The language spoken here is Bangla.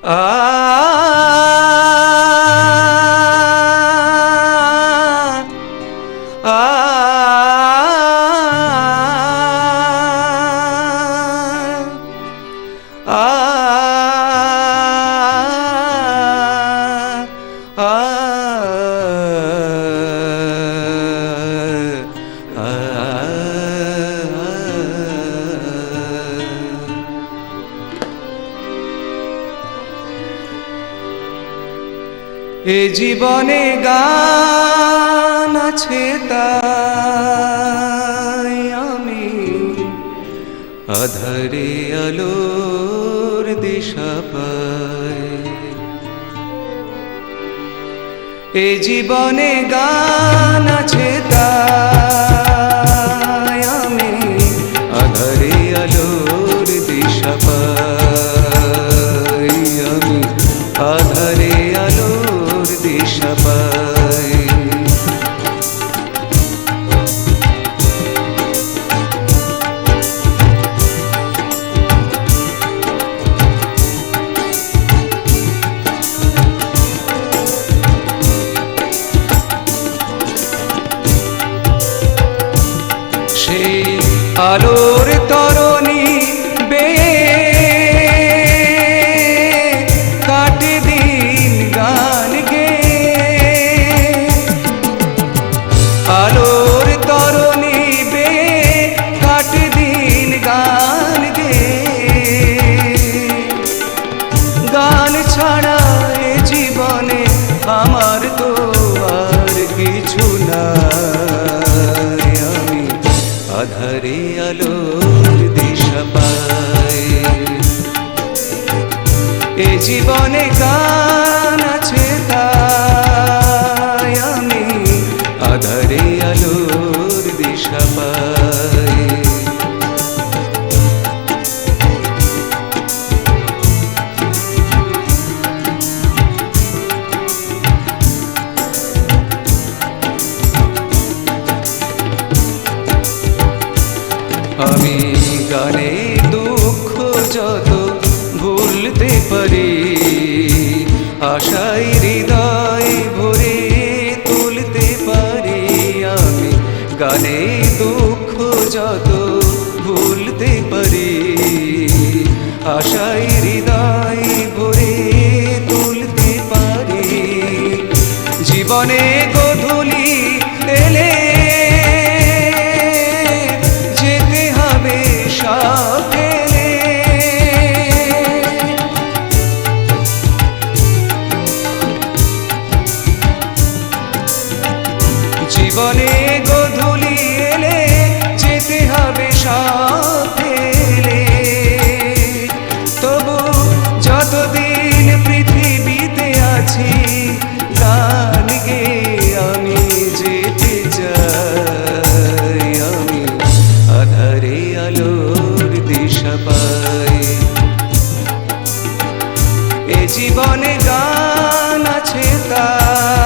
এ জীবনে গান আছে তাই আমি আধারে আলোর দিশা পাই। এ জীবনে গান আছে তাই আমি আধারে আলোর দিশা পাই। আমি আধারে আলোর দিশা পাই। সেই আলোর তরণী বেয়ে কাটে দিন গান গেয়ে। আলোর তরণী বেয়ে কাটে দিন গান গেয়ে। গান ছাড়া এ জীবনে আমার তো আর কিছু না। আধারে আলোর দিশা পাই। এ জীবনে গান আছে তাই আমি আধারে আলোর দিশা পাই। আমি গানে দুঃখ যত ভুলতে পারি, আশায় হৃদয় ভরে তুলতে পারি। আমি গানে দুঃখ যত ভুলতে পারি, আশায় হৃদয় ভরে তুলতে পারি। জীবনে গোধূলি এলে জীবনে গোধূলি এলে যেতে হবে সব ফেলে। তবু যতদিন পৃথিবীতে আছি গান গেয়ে আমি যেতে চাই। আমি আধারে আলোর দিশা পাই। এ জীবনে গান আছে তাই